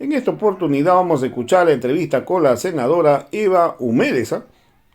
En esta oportunidad vamos a escuchar la entrevista con la senadora Eva Humérez,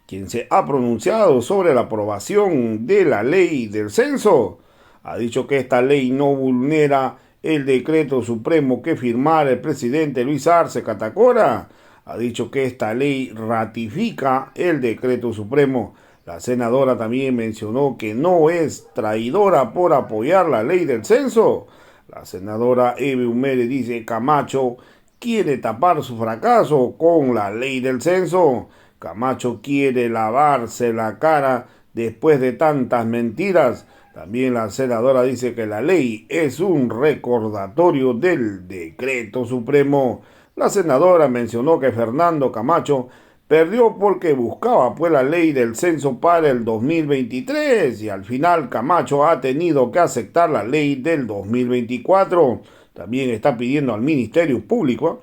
quien se ha pronunciado sobre la aprobación de la ley del censo. Ha dicho que esta ley no vulnera el decreto supremo que firmara el presidente Luis Arce Catacora. Ha dicho que esta ley ratifica el decreto supremo. La senadora también mencionó que no es traidora por apoyar la ley del censo. La senadora Eve Humere dice: Camacho quiere tapar su fracaso con la ley del censo. Camacho quiere lavarse la cara después de tantas mentiras. También la senadora dice que la ley es un recordatorio del decreto supremo. La senadora mencionó que Fernando Camacho perdió porque buscaba pues la ley del censo para el 2023 y al final Camacho ha tenido que aceptar la ley del 2024. También está pidiendo al Ministerio Público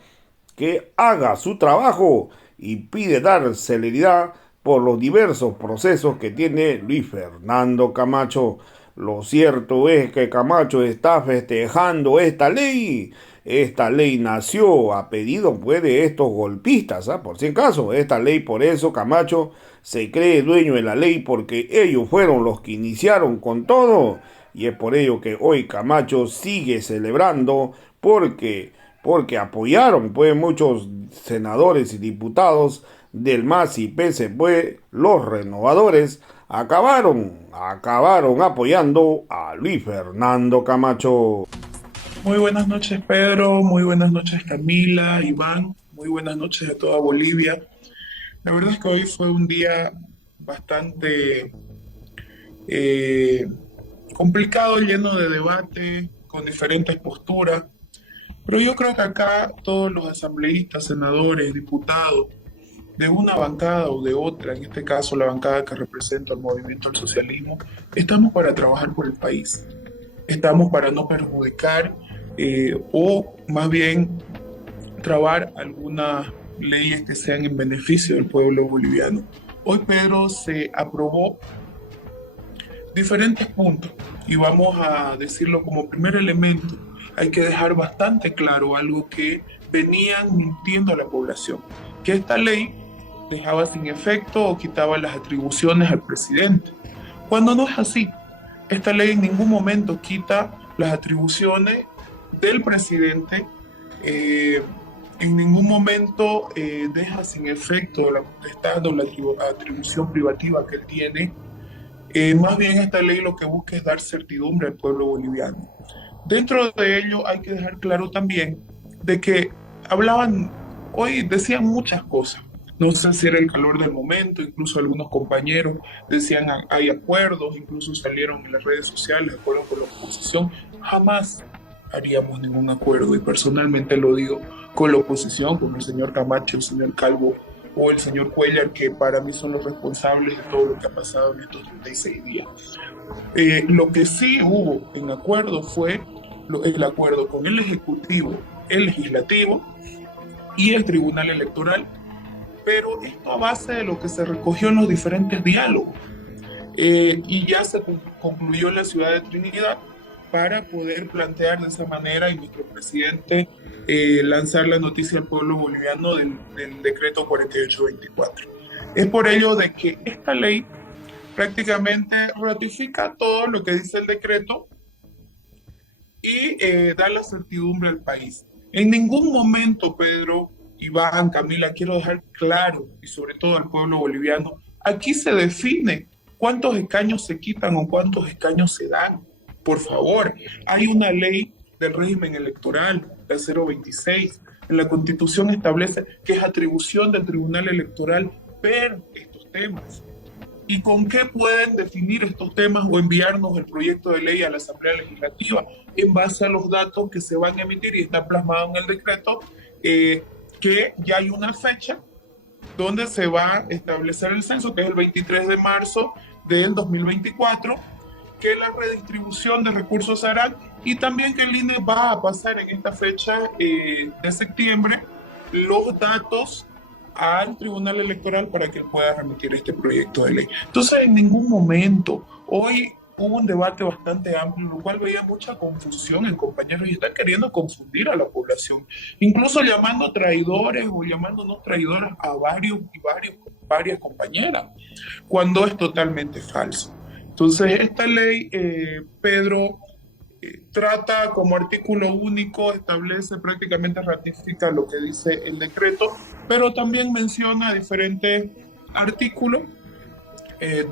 que haga su trabajo y pide dar celeridad por los diversos procesos que tiene Luis Fernando Camacho. Lo cierto es que Camacho está festejando esta ley. Esta ley nació a pedido pues, de estos golpistas, por si acaso. Esta ley, por eso Camacho se cree dueño de la ley porque ellos fueron los que iniciaron con todo. Y es por ello que hoy Camacho sigue celebrando porque apoyaron pues muchos senadores y diputados del MAS y PSP, los renovadores, acabaron apoyando a Luis Fernando Camacho. Muy buenas noches, Pedro. Muy buenas noches, Camila, Iván. Muy buenas noches a toda Bolivia. La verdad es que hoy fue un día bastante eh, complicado, lleno de debate, con diferentes posturas. Pero yo creo que acá todos los asambleístas, senadores, diputados, de una bancada o de otra, en este caso la bancada que representa el movimiento al socialismo, estamos para trabajar por el país. Estamos para no perjudicar o más bien trabar algunas leyes que sean en beneficio del pueblo boliviano. Hoy, Pedro, se aprobó diferentes puntos y vamos a decirlo como primer elemento. Hay que dejar bastante claro algo que venían mintiendo a la población, que esta ley dejaba sin efecto o quitaba las atribuciones al presidente, cuando no es así. Esta ley en ningún momento quita las atribuciones del presidente, en ningún momento deja sin efecto la potestad o la atribución privativa que él tiene. Más bien esta ley lo que busca es dar certidumbre al pueblo boliviano. Dentro de ello hay que dejar claro también de que hablaban, hoy decían muchas cosas. No sé si era el calor del momento, incluso algunos compañeros decían hay acuerdos, incluso salieron en las redes sociales de acuerdo con la oposición. Jamás haríamos ningún acuerdo y personalmente lo digo con la oposición, con el señor Camacho, el señor Calvo o el señor Cuellar, que para mí son los responsables de todo lo que ha pasado en estos 36 días. Lo que sí hubo en acuerdo fue el acuerdo con el Ejecutivo, el Legislativo y el Tribunal Electoral, pero esto a base de lo que se recogió en los diferentes diálogos. Y ya se concluyó en la ciudad de Trinidad para poder plantear de esa manera y nuestro presidente lanzar la noticia al pueblo boliviano del decreto 4824. Es por ello de que esta ley prácticamente ratifica todo lo que dice el decreto y da la certidumbre al país. En ningún momento, Pedro, Iván, Camila, quiero dejar claro, y sobre todo al pueblo boliviano, aquí se define cuántos escaños se quitan o cuántos escaños se dan. Por favor, hay una ley del régimen electoral, la 026. En la Constitución establece que es atribución del Tribunal Electoral ver estos temas. ¿Y con qué pueden definir estos temas o enviarnos el proyecto de ley a la Asamblea Legislativa? En base a los datos que se van a emitir y está plasmado en el decreto, que ya hay una fecha donde se va a establecer el censo, que es el 23 de marzo del 2024, que la redistribución de recursos se hará y también que el INE va a pasar en esta fecha de septiembre los datos al Tribunal Electoral para que pueda remitir este proyecto de ley. Entonces, en ningún momento, hoy hubo un debate bastante amplio, lo cual veía mucha confusión en compañeros y están queriendo confundir a la población, incluso llamando traidores o llamando no traidores a varias compañeras, cuando es totalmente falso. Entonces, esta ley, Pedro, trata como artículo único, establece, prácticamente ratifica lo que dice el decreto, pero también menciona diferentes artículos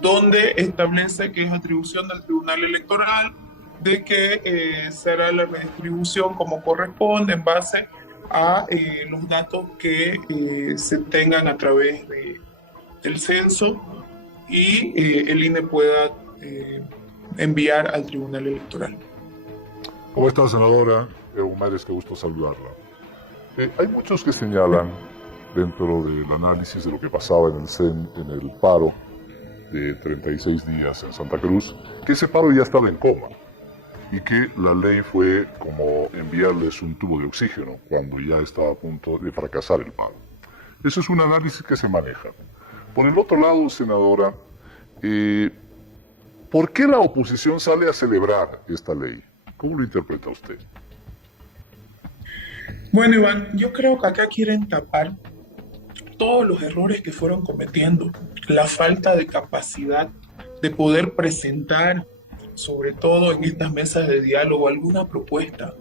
donde establece que es atribución del Tribunal Electoral de que será la redistribución como corresponde en base a los datos que se tengan a través del censo y el INE pueda enviar al Tribunal Electoral. ¿Cómo está, senadora Evo Humérez? Qué gusto saludarla. Hay muchos que señalan, dentro del análisis de lo que pasaba en el paro de 36 días en Santa Cruz, que ese paro ya estaba en coma y que la ley fue como enviarles un tubo de oxígeno cuando ya estaba a punto de fracasar el paro. Eso es un análisis que se maneja. Por el otro lado, senadora, ¿por qué la oposición sale a celebrar esta ley? ¿Cómo lo interpreta usted? Bueno, Iván, yo creo que acá quieren tapar todos los errores que fueron cometiendo, la falta de capacidad de poder presentar, sobre todo en estas mesas de diálogo, alguna propuesta.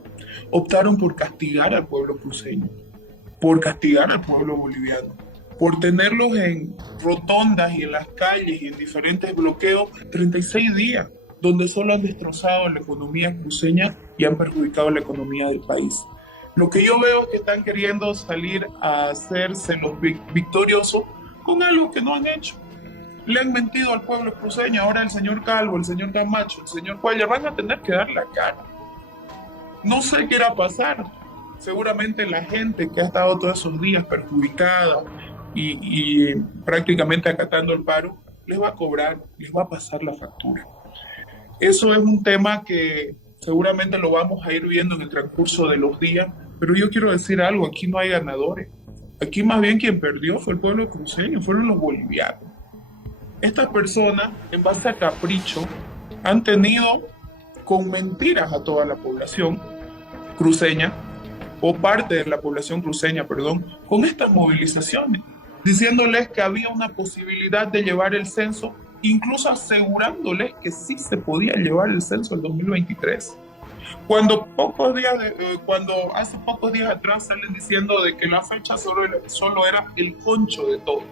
Optaron por castigar al pueblo cruceño, por castigar al pueblo boliviano, por tenerlos en rotondas y en las calles y en diferentes bloqueos 36 días, donde solo han destrozado la economía cruceña y han perjudicado la economía del país. Lo que yo veo es que están queriendo salir a hacerse los victoriosos con algo que no han hecho. Le han mentido al pueblo cruceño. Ahora el señor Calvo, el señor Camacho, el señor Cuellar van a tener que dar la cara. No sé qué irá a pasar. Seguramente la gente que ha estado todos esos días perjudicada y prácticamente acatando el paro, les va a cobrar, les va a pasar la factura. Eso es un tema que seguramente lo vamos a ir viendo en el transcurso de los días, pero yo quiero decir algo, aquí no hay ganadores. Aquí más bien quien perdió fue el pueblo cruceño, fueron los bolivianos. Estas personas, en base a capricho, han tenido con mentiras a toda la población cruceña, o parte de la población cruceña, perdón, con estas movilizaciones, diciéndoles que había una posibilidad de llevar el censo, incluso asegurándoles que sí se podía llevar el censo el 2023. Cuando hace pocos días atrás salen diciendo de que la fecha solo era el concho de todo.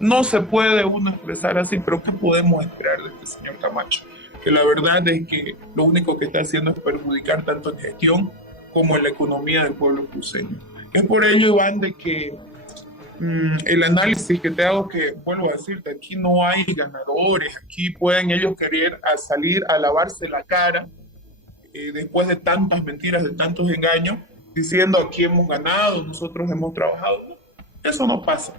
No se puede uno expresar así, pero ¿qué podemos esperar de este señor Camacho? Que la verdad es que lo único que está haciendo es perjudicar tanto en gestión como en la economía del pueblo cruceño. Es por ello, Iván, de que el análisis que te hago, que vuelvo a decirte, aquí no hay ganadores, aquí pueden ellos querer salir a lavarse la cara después de tantas mentiras, de tantos engaños, diciendo aquí hemos ganado, nosotros hemos trabajado. No, eso no pasa.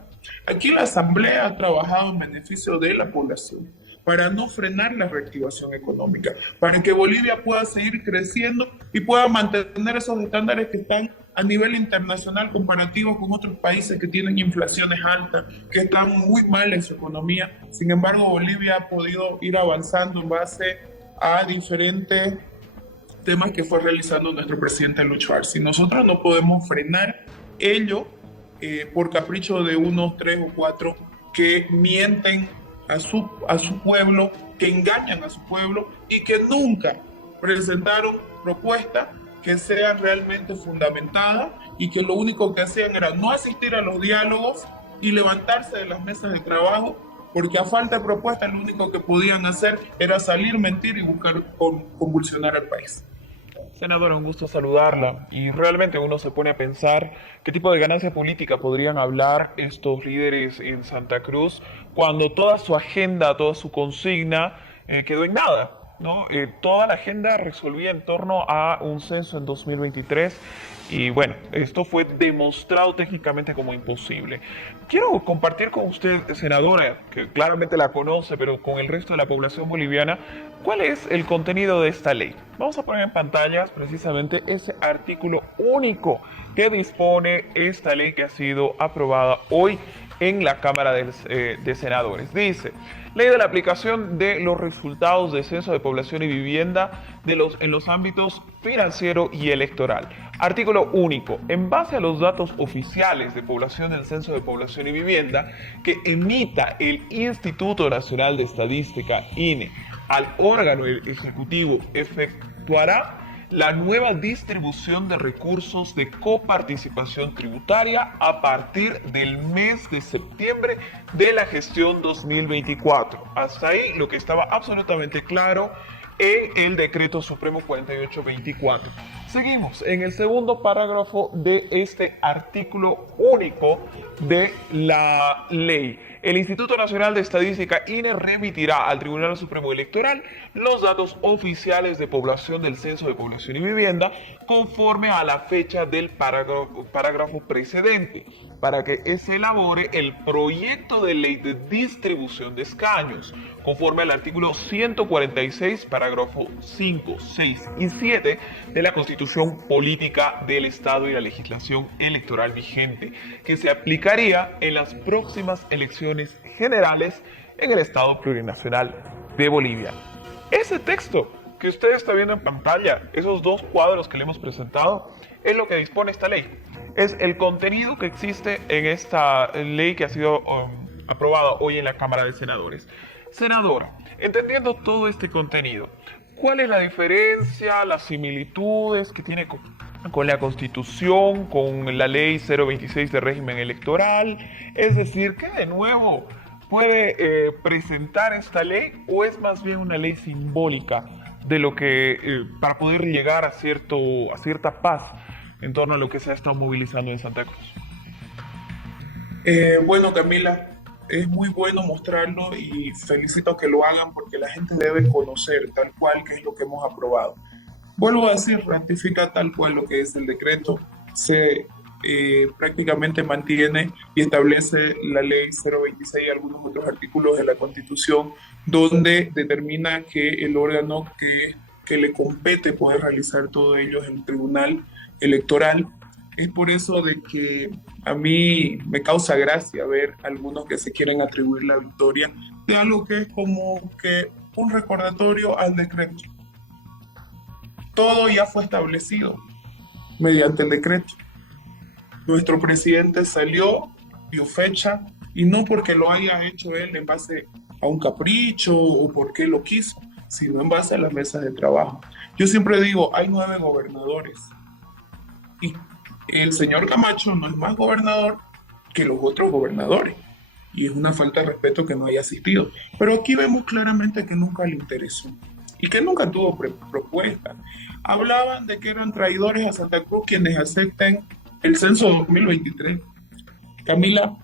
Aquí la Asamblea ha trabajado en beneficio de la población para no frenar la reactivación económica, para que Bolivia pueda seguir creciendo y pueda mantener esos estándares que están a nivel internacional comparativos con otros países que tienen inflaciones altas, que están muy mal en su economía. Sin embargo, Bolivia ha podido ir avanzando en base a diferentes temas que fue realizando nuestro presidente Lucho Arce. Nosotros no podemos frenar ello por capricho de unos 3 o 4 que mienten a su pueblo, que engañan a su pueblo y que nunca presentaron propuestas que sean realmente fundamentadas y que lo único que hacían era no asistir a los diálogos y levantarse de las mesas de trabajo, porque a falta de propuestas lo único que podían hacer era salir, mentir y buscar convulsionar al país. Senadora, un gusto saludarla. Y realmente uno se pone a pensar qué tipo de ganancia política podrían hablar estos líderes en Santa Cruz cuando toda su agenda, toda su consigna quedó en nada, ¿no? Toda la agenda resolvía en torno a un censo en 2023 y bueno, esto fue demostrado técnicamente como imposible. Quiero compartir con usted, senadora, que claramente la conoce, pero con el resto de la población boliviana, ¿cuál es el contenido de esta ley? Vamos a poner en pantallas precisamente ese artículo único que dispone esta ley que ha sido aprobada hoy en la Cámara de Senadores. Dice, ley de la aplicación de los resultados de censo de población y vivienda en los ámbitos financiero y electoral. Artículo único. En base a los datos oficiales de población del Censo de Población y Vivienda que emita el Instituto Nacional de Estadística, INE, al órgano ejecutivo efectuará la nueva distribución de recursos de coparticipación tributaria a partir del mes de septiembre de la gestión 2024. Hasta ahí lo que estaba absolutamente claro en el Decreto Supremo 4824. Seguimos en el segundo parágrafo de este artículo único de la ley. El Instituto Nacional de Estadística, INE, remitirá al Tribunal Supremo Electoral los datos oficiales de población del Censo de Población y Vivienda conforme a la fecha del parágrafo precedente, para que se elabore el proyecto de ley de distribución de escaños, conforme al artículo 146, parágrafo 5, 6 y 7 de la Constitución Política del Estado y la legislación electoral vigente, que se aplicaría en las próximas elecciones generales en el Estado Plurinacional de Bolivia. Ese texto que usted está viendo en pantalla, esos dos cuadros que le hemos presentado, es lo que dispone esta ley. Es el contenido que existe en esta ley que ha sido aprobada hoy en la Cámara de Senadores. Senadora, entendiendo todo este contenido, ¿cuál es la diferencia, las similitudes que tiene con la Constitución, con la Ley 026 de régimen electoral? Es decir, ¿qué de nuevo puede presentar esta ley, o es más bien una ley simbólica de lo que para poder llegar a cierta paz en torno a lo que se ha estado movilizando en Santa Cruz? Bueno, Camila, es muy bueno mostrarlo y felicito que lo hagan porque la gente debe conocer tal cual qué es lo que hemos aprobado. Vuelvo a decir, ratifica tal cual lo que es el decreto, se prácticamente mantiene y establece la ley 026 y algunos otros artículos de la Constitución donde determina que el órgano que le compete poder realizar todo ello es el Tribunal Electoral. Es por eso de que a mí me causa gracia ver algunos que se quieren atribuir la victoria de algo que es como que un recordatorio al decreto. Todo ya fue establecido mediante el decreto. Nuestro presidente salió, dio fecha, y no porque lo haya hecho él en base a un capricho o porque lo quiso, sino en base a las mesas de trabajo. Yo siempre digo, hay 9 gobernadores y el señor Camacho no es más gobernador que los otros gobernadores, y es una falta de respeto que no haya asistido. Pero aquí vemos claramente que nunca le interesó y que nunca tuvo propuesta. Hablaban de que eran traidores a Santa Cruz quienes acepten el censo 2023. Camila,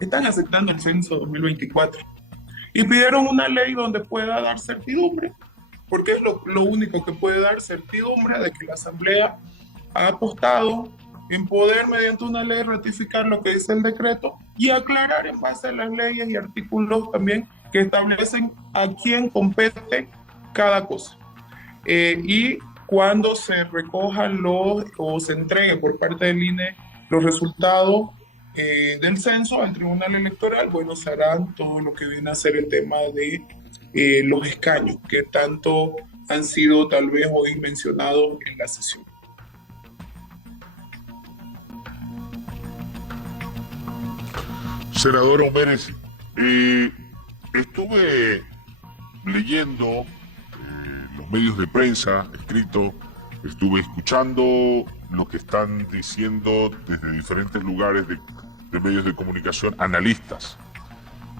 están aceptando el censo 2024 y pidieron una ley donde pueda dar certidumbre, porque es lo único que puede dar certidumbre de que la Asamblea ha apostado en poder mediante una ley ratificar lo que dice el decreto y aclarar en base a las leyes y artículos también que establecen a quién compete cada cosa. Y cuando se recojan o se entregue por parte del INE los resultados del censo al Tribunal Electoral, bueno, se harán todo lo que viene a ser el tema de los escaños, que tanto han sido tal vez hoy mencionados en la sesión. Senador Humérez, estuve leyendo los medios de prensa, escrito, estuve escuchando lo que están diciendo desde diferentes lugares de medios de comunicación, analistas.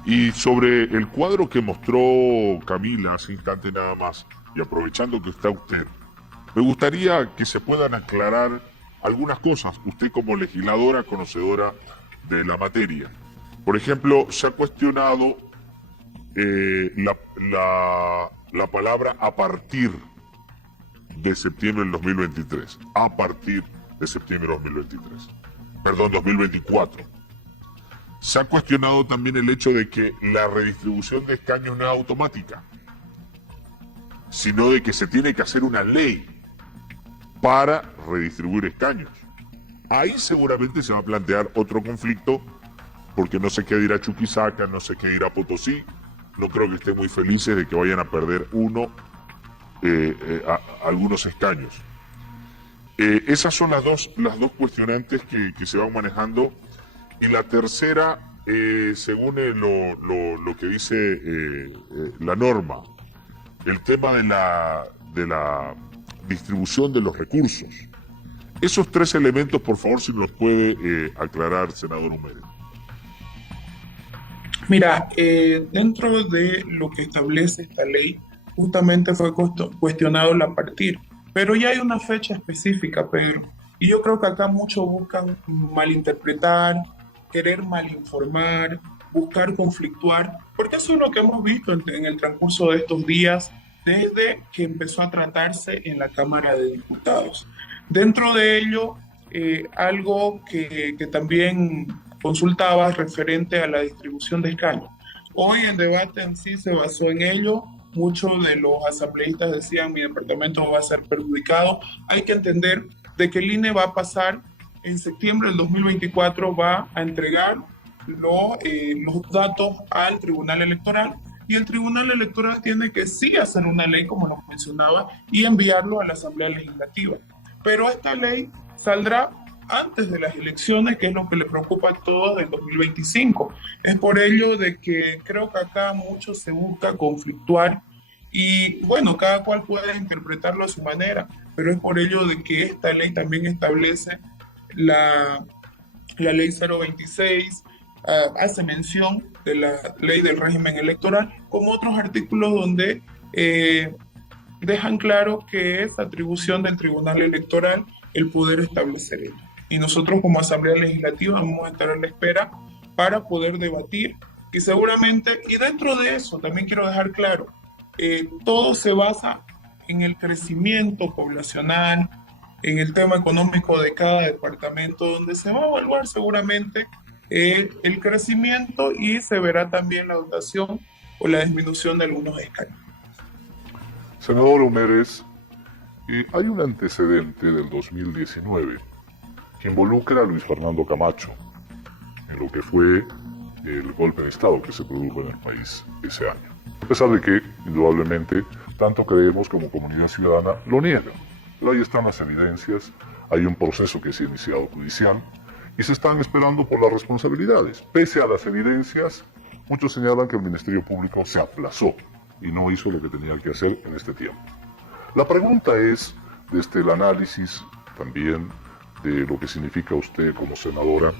Y sobre el cuadro que mostró Camila hace instante nada más, y aprovechando que está usted, me gustaría que se puedan aclarar algunas cosas, usted como legisladora conocedora de la materia. Por ejemplo, se ha cuestionado la palabra a partir de septiembre del 2023. A partir de septiembre del 2023. Perdón, 2024. Se ha cuestionado también el hecho de que la redistribución de escaños no es automática, sino de que se tiene que hacer una ley para redistribuir escaños. Ahí seguramente se va a plantear otro conflicto porque no sé qué dirá Chuquisaca, no sé qué dirá Potosí. No creo que estén muy felices de que vayan a perder algunos escaños. Esas son las dos cuestionantes que se van manejando. Y la tercera, según lo que dice la norma, el tema de la distribución de los recursos. Esos tres elementos, por favor, si nos puede aclarar, senador Humere. Mira, dentro de lo que establece esta ley, justamente fue cuestionado la partir, pero ya hay una fecha específica, Pedro. Y yo creo que acá muchos buscan malinterpretar, querer malinformar, buscar conflictuar, porque eso es lo que hemos visto en el transcurso de estos días, desde que empezó a tratarse en la Cámara de Diputados. Dentro de ello, algo que también consultaba referente a la distribución de escaños. Hoy el debate en sí se basó en ello. Muchos de los asambleístas decían mi departamento va a ser perjudicado. Hay que entender de que el INE va a pasar en septiembre del 2024, va a entregar los datos al Tribunal Electoral, y el Tribunal Electoral tiene que sí hacer una ley, como lo mencionaba, y enviarlo a la Asamblea Legislativa. Pero esta ley saldrá antes de las elecciones, que es lo que le preocupa a todos del 2025. Es por ello de que creo que acá mucho se busca conflictuar y bueno, cada cual puede interpretarlo a su manera, pero es por ello de que esta ley también establece la ley 026, hace mención de la ley del régimen electoral, como otros artículos donde dejan claro que es atribución del Tribunal Electoral el poder establecer ello. Y nosotros como Asamblea Legislativa vamos a estar a la espera para poder debatir, y seguramente, y dentro de eso también quiero dejar claro, todo se basa en el crecimiento poblacional, en el tema económico de cada departamento, donde se va a evaluar seguramente el crecimiento y se verá también la dotación o la disminución de algunos escaños. Senador Humérez, hay un antecedente del 2019 que involucra a Luis Fernando Camacho en lo que fue el golpe de Estado que se produjo en el país ese año. A pesar de que, indudablemente, tanto creemos como comunidad ciudadana lo niegan. Pero ahí están las evidencias, hay un proceso que se ha iniciado judicial y se están esperando por las responsabilidades. Pese a las evidencias, muchos señalan que el Ministerio Público se aplazó y no hizo lo que tenía que hacer en este tiempo. La pregunta es, desde el análisis también de lo que significa usted como senadora,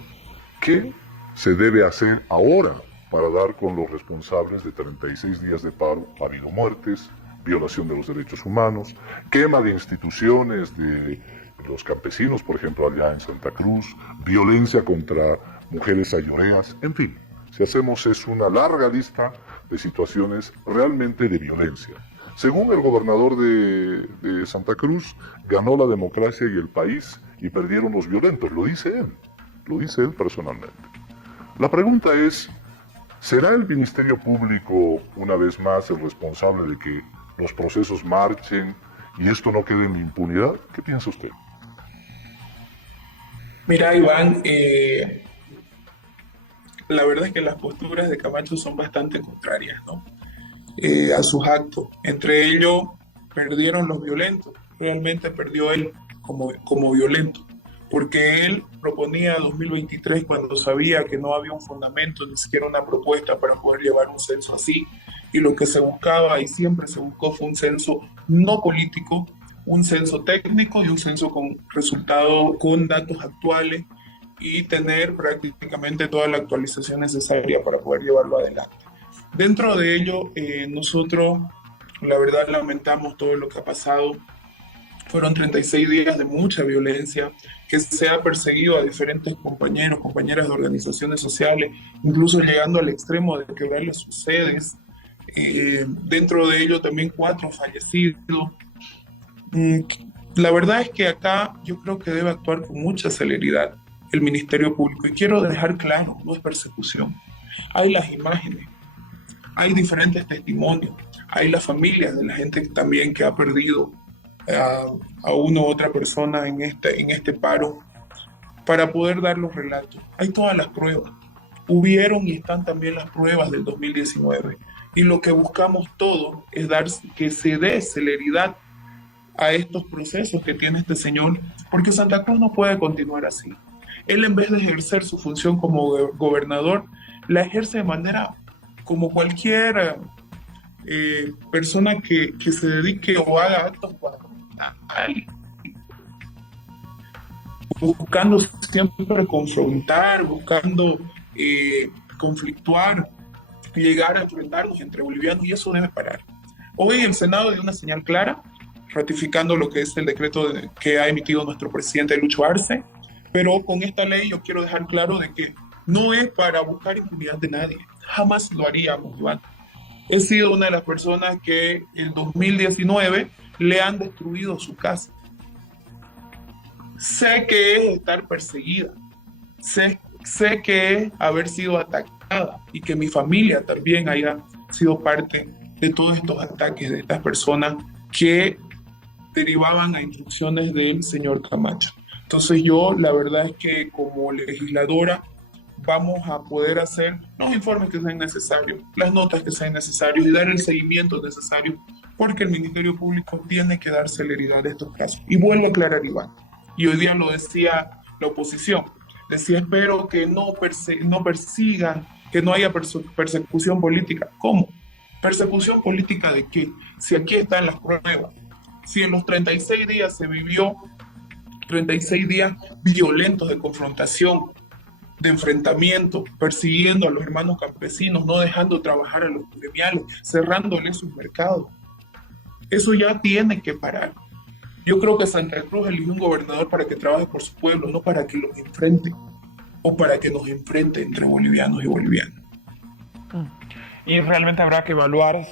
¿qué se debe hacer ahora para dar con los responsables de 36 días de paro? Ha habido muertes, violación de los derechos humanos, quema de instituciones de los campesinos, por ejemplo, allá en Santa Cruz, violencia contra mujeres ayoreas, en fin, si hacemos es una larga lista de situaciones realmente de violencia. Según el gobernador de Santa Cruz, ganó la democracia y el país y perdieron los violentos, lo dice él personalmente. La pregunta es, ¿será el Ministerio Público una vez más el responsable de que los procesos marchen y esto no quede en impunidad? ¿Qué piensa usted? Mira, Iván, la verdad es que las posturas de Camacho son bastante contrarias, ¿no? A sus actos. Entre ellos, perdieron los violentos. Realmente perdió él como violento. Porque él proponía 2023 cuando sabía que no había un fundamento, ni siquiera una propuesta para poder llevar un censo así. Y lo que se buscaba y siempre se buscó fue un censo no político, un censo técnico y un censo con resultados, con datos actuales y tener prácticamente toda la actualización necesaria para poder llevarlo adelante. Dentro de ello, nosotros, la verdad, lamentamos todo lo que ha pasado. Fueron 36 días de mucha violencia, que se ha perseguido a diferentes compañeros, compañeras de organizaciones sociales, incluso llegando al extremo de quebrarles sus sedes. Dentro de ello también 4 fallecidos. La verdad es que acá yo creo que debe actuar con mucha celeridad el Ministerio Público. Y quiero dejar claro, no es persecución. Hay las imágenes, hay diferentes testimonios, hay las familias de la gente también que ha perdido a una u otra persona en este paro, para poder dar los relatos. Hay todas las pruebas. hubieron y están también las pruebas del 2019. Y lo que buscamos todos es que se dé celeridad a estos procesos que tiene este señor, porque Santa Cruz no puede continuar así. Él, en vez de ejercer su función como gobernador, la ejerce de manera como cualquier persona que se dedique o haga actos gubernamentales, buscando siempre confrontar, buscando conflictuar, llegar a enfrentarnos entre bolivianos, y eso debe parar. Hoy el Senado dio una señal clara, ratificando lo que es el decreto que ha emitido nuestro presidente Lucho Arce, pero con esta ley yo quiero dejar claro de que no es para buscar impunidad de nadie, jamás lo haríamos, Iván. He sido una de las personas que en 2019 le han destruido su casa. Sé que es estar perseguida, sé que es haber sido atacada y que mi familia también haya sido parte de todos estos ataques de estas personas que derivaban a instrucciones del señor Camacho. Entonces yo, la verdad es que como legisladora vamos a poder hacer los informes que sean necesarios, las notas que sean necesarios y dar el seguimiento necesario, porque el Ministerio Público tiene que dar celeridad a estos casos. Y vuelvo a aclarar, Iván, y hoy día lo decía la oposición, decía: espero que no persigan, que no haya persecución política. ¿Cómo? ¿Persecución política de qué? Si aquí están las pruebas, si en los 36 días se vivió 36 días violentos de confrontación, de enfrentamiento, persiguiendo a los hermanos campesinos, no dejando trabajar a los gremiales, cerrándoles sus mercados. Eso ya tiene que parar. Yo creo que Santa Cruz eligió un gobernador para que trabaje por su pueblo, no para que los enfrente o para que nos enfrente entre bolivianos y bolivianas. Y realmente habrá que evaluar